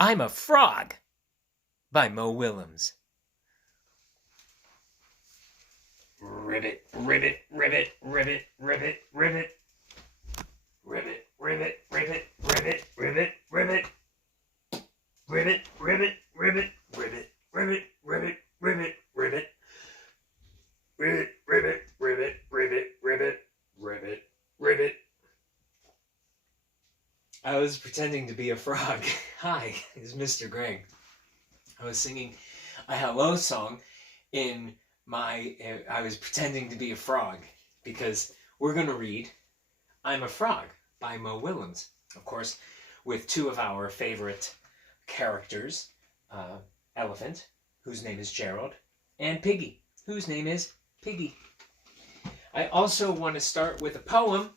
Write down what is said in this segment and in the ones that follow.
I'm a Frog by Mo Willems. Ribbit, ribbit, ribbit, ribbit, ribbit, ribbit. Ribbit, ribbit, ribbit, ribbit, ribbit, ribbit. Ribbit, ribbit, ribbit, ribbit, ribbit, ribbit, ribbit, ribbit. Ribbit, ribbit, ribbit, ribbit, ribbit, ribbit, ribbit. I was pretending to be a frog. Hi, it's Mr. Greg. I was singing a hello song I was pretending to be a frog because we're going to read I'm a Frog by Mo Willems. Of course, with two of our favorite characters, Elephant, whose name is Gerald, and Piggie, whose name is Piggie. I also want to start with a poem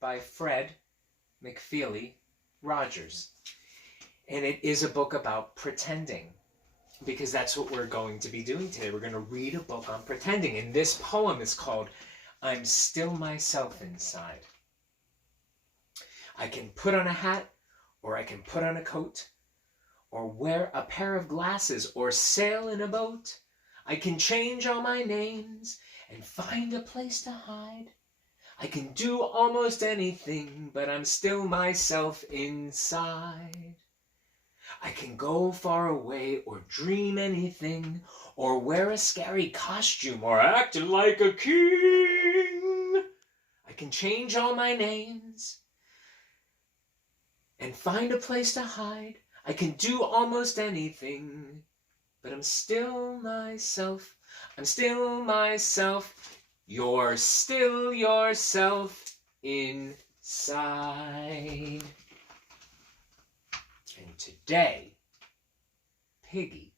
by Fred McFeely Rogers. And it is a book about pretending, because that's what we're going to be doing today. We're going to read a book on pretending. And this poem is called I'm Still Myself Inside. I can put on a hat, or I can put on a coat, or wear a pair of glasses, or sail in a boat. I can change all my names and find a place to hide. I can do almost anything, but I'm still myself inside. I can go far away or dream anything, or wear a scary costume, or act like a king. I can change all my names and find a place to hide. I can do almost anything, but I'm still myself. I'm still myself. You're still yourself inside. And today, Piggie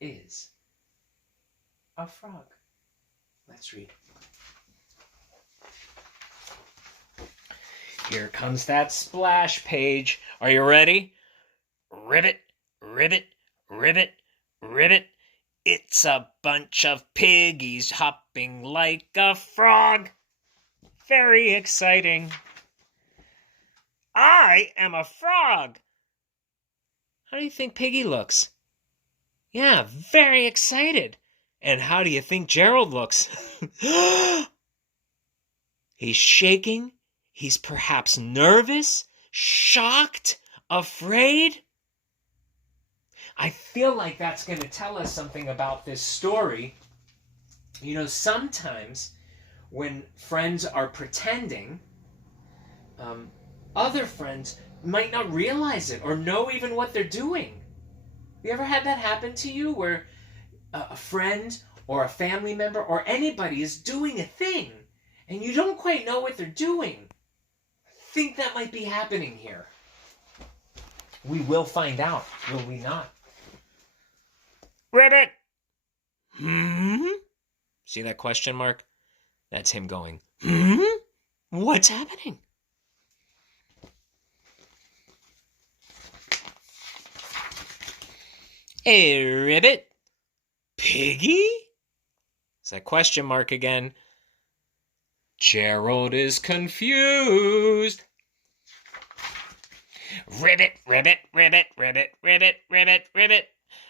is a frog. Let's read. Here comes that splash page. Are you ready? Ribbit, ribbit, ribbit, ribbit. It's a bunch of piggies hopping like a frog. Very exciting. I am a frog. How do you think Piggie looks? Yeah, very excited. And how do you think Gerald looks? He's shaking. He's perhaps nervous, shocked, afraid. I feel like that's going to tell us something about this story. You know, sometimes when friends are pretending, other friends might not realize it or know even what they're doing. You ever had that happen to you where a friend or a family member or anybody is doing a thing and you don't quite know what they're doing? I think that might be happening here. We will find out, will we not? Ribbit! See that question mark? That's him going, What's happening? A ribbit? Piggie? Is that question mark again? Gerald is confused. Ribbit, ribbit, ribbit, ribbit, ribbit, ribbit, ribbit.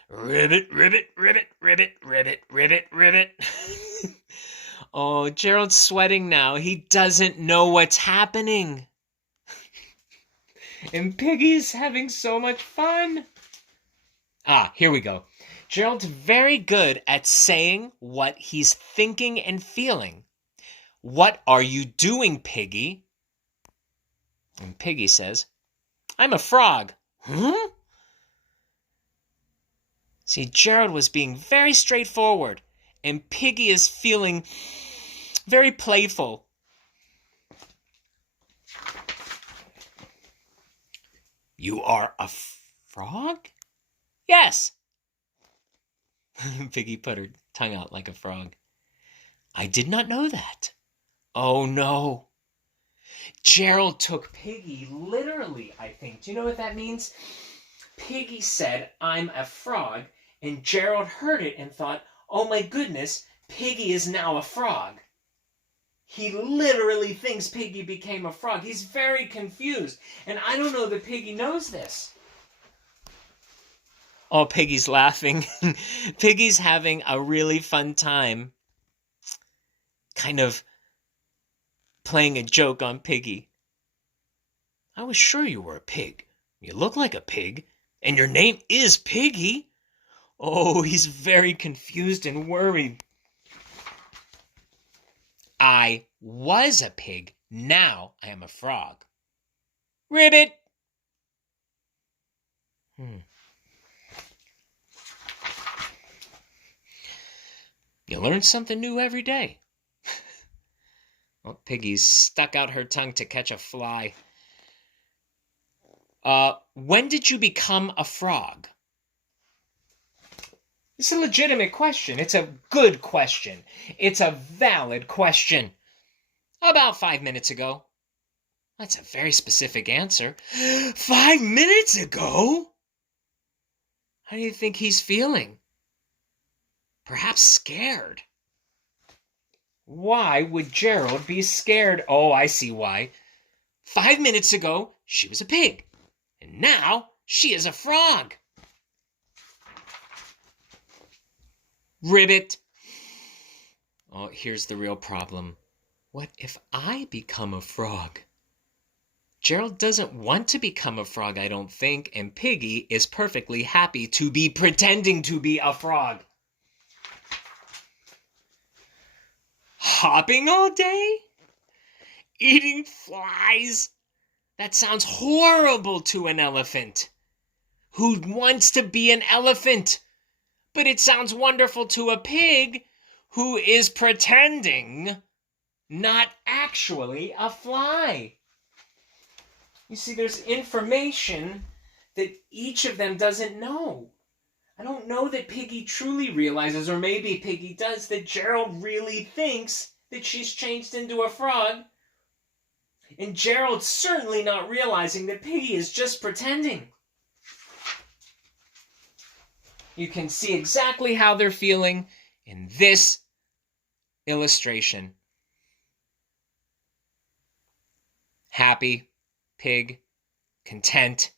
Ribbit, ribbit, ribbit, ribbit, ribbit, ribbit, ribbit. Oh, Gerald's sweating now. He doesn't know what's happening. And Piggie's having so much fun. Here we go. Gerald's very good at saying what he's thinking and feeling. What are you doing, Piggie? And Piggie says, I'm a frog. Huh? See, Gerald was being very straightforward, and Piggie is feeling very playful. You are a frog? Yes. Piggie put her tongue out like a frog. I did not know that. Oh, no. Gerald took Piggie literally, I think. Do you know what that means? Piggie said, I'm a frog, and Gerald heard it and thought, oh my goodness, Piggie is now a frog. He literally thinks Piggie became a frog. He's very confused, and I don't know that Piggie knows this. Oh, Piggy's laughing. Piggy's having a really fun time kind of playing a joke on Piggy. I was sure you were a pig. You look like a pig, and your name is Piggy. Oh, he's very confused and worried. I was a pig. Now I am a frog. Ribbit! You learn something new every day. Well, Piggy's stuck out her tongue to catch a fly. When did you become a frog? It's a legitimate question. It's a good question. It's a valid question. About 5 minutes ago. That's a very specific answer. 5 minutes ago? How do you think he's feeling? Perhaps scared. Why would Gerald be scared? Oh, I see why. 5 minutes ago, she was a pig. And now, she is a frog. Ribbit. Oh, here's the real problem. What if I become a frog? Gerald doesn't want to become a frog, I don't think, and Piggy is perfectly happy to be pretending to be a frog. Hopping all day? Eating flies? That sounds horrible to an elephant. Who wants to be an elephant? But it sounds wonderful to a pig who is pretending, not actually a fly. You see, there's information that each of them doesn't know. I don't know that Piggy truly realizes, or maybe Piggy does, that Gerald really thinks that she's changed into a frog. And Gerald's certainly not realizing that Piggy is just pretending. You can see exactly how they're feeling in this illustration. Happy, pig, content,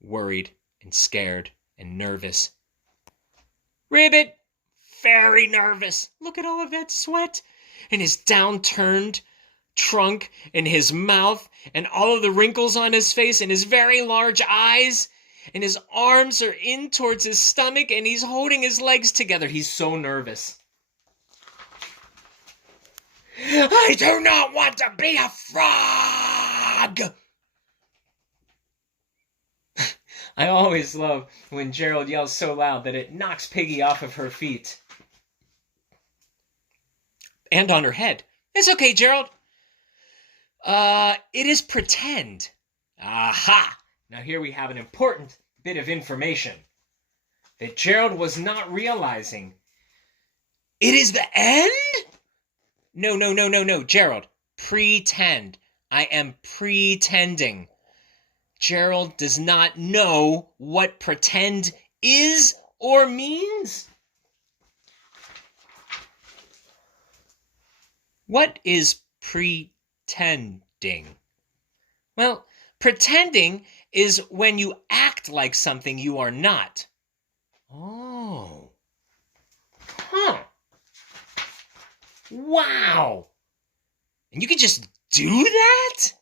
worried, and scared, and nervous. Ribbit, very nervous. Look at all of that sweat. And his downturned trunk, and his mouth, and all of the wrinkles on his face, and his very large eyes. And his arms are in towards his stomach, and he's holding his legs together. He's so nervous. I do not want to be a frog! I always love when Gerald yells so loud that it knocks Piggy off of her feet. And on her head. It's okay, Gerald. It is pretend. Aha! Now here we have an important bit of information that Gerald was not realizing. It is the end? No, Gerald. Pretend. I am pretending. Gerald does not know what pretend is or means. What is pretending? Well, pretending is when you act like something you are not. Oh. Huh. Wow. And you can just do that?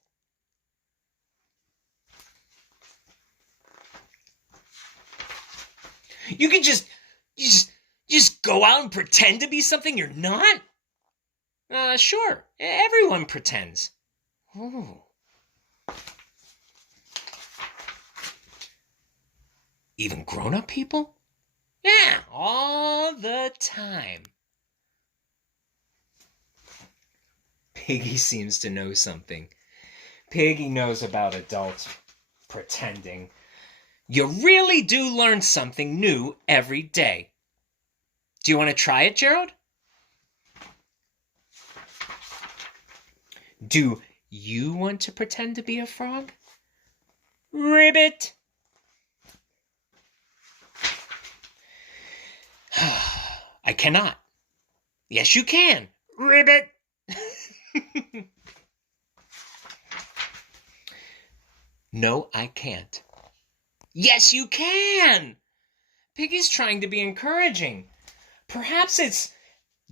You can just go out and pretend to be something you're not? Sure. Everyone pretends. Oh. Even grown-up people? Yeah, all the time. Piggy seems to know something. Piggy knows about adult pretending. You really do learn something new every day. Do you want to try it, Gerald? Do you want to pretend to be a frog? Ribbit! I cannot. Yes, you can. Ribbit! No, I can't. Yes, you can! Piggy's trying to be encouraging. Perhaps it's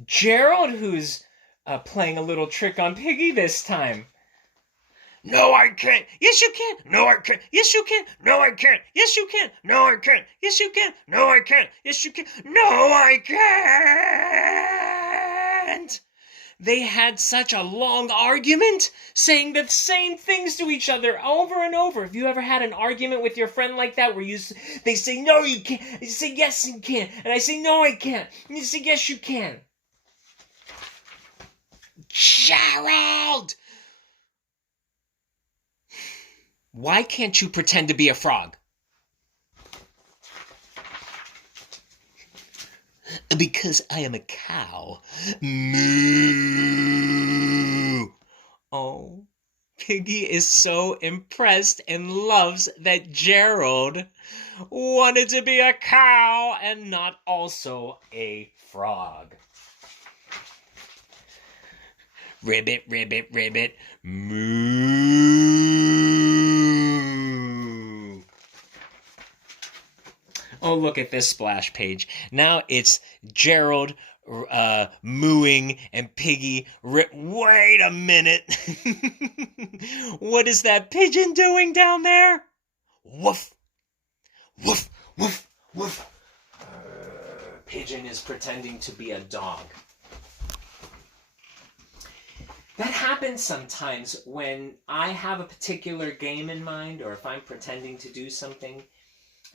Gerald who's playing a little trick on Piggy this time. No, I can't. Yes, you can. No, I can't. Yes, you can. No, I can't. Yes, you can. No, I can't. Yes, you can. No, I can't. Yes, you can. No, I can't. They had such a long argument, saying the same things to each other over and over. Have you ever had an argument with your friend like that where they say, no, you can't. You say, yes, you can. And I say, no, I can't. And you say, yes, you can. Gerald! Why can't you pretend to be a frog? Because I am a cow. Moo. Oh, Piggy is so impressed and loves that Gerald wanted to be a cow and not also a frog. Ribbit, ribbit, ribbit, moo. Oh, look at this splash page. Now it's Gerald mooing and Piggy. Wait a minute. What is that pigeon doing down there? Woof, woof, woof, woof. Pigeon is pretending to be a dog. That happens sometimes when I have a particular game in mind, or if I'm pretending to do something,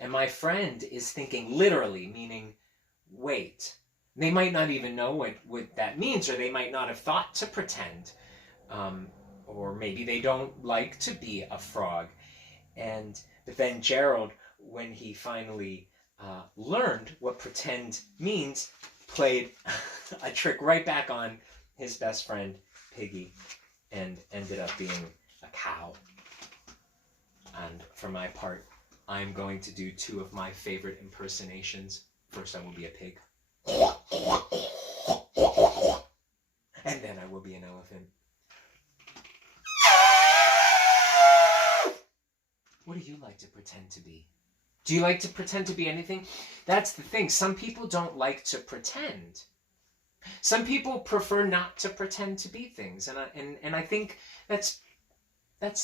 and my friend is thinking literally, meaning, wait. They might not even know what that means, or they might not have thought to pretend. Or maybe they don't like to be a frog. But then Gerald, when he finally learned what pretend means, played a trick right back on his best friend, Piggy, and ended up being a cow. And for my part, I'm going to do two of my favorite impersonations. First, I will be a pig. And then I will be an elephant. What do you like to pretend to be? Do you like to pretend to be anything? That's the thing. Some people don't like to pretend. Some people prefer not to pretend to be things, and I think that's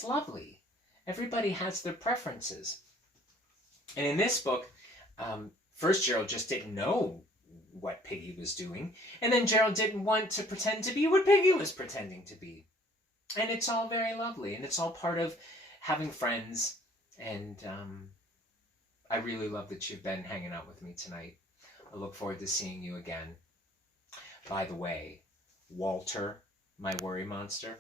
lovely. Everybody has their preferences. And in this book, first Gerald just didn't know what Piggy was doing, and then Gerald didn't want to pretend to be what Piggy was pretending to be. And it's all very lovely, and it's all part of having friends, and I really love that you've been hanging out with me tonight. I look forward to seeing you again. By the way, Walter, my worry monster,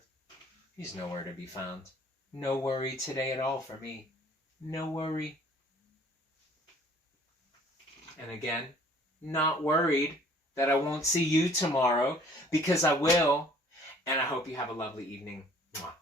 he's nowhere to be found. No worry today at all for me. No worry. And again, not worried that I won't see you tomorrow, because I will. And I hope you have a lovely evening. Mwah.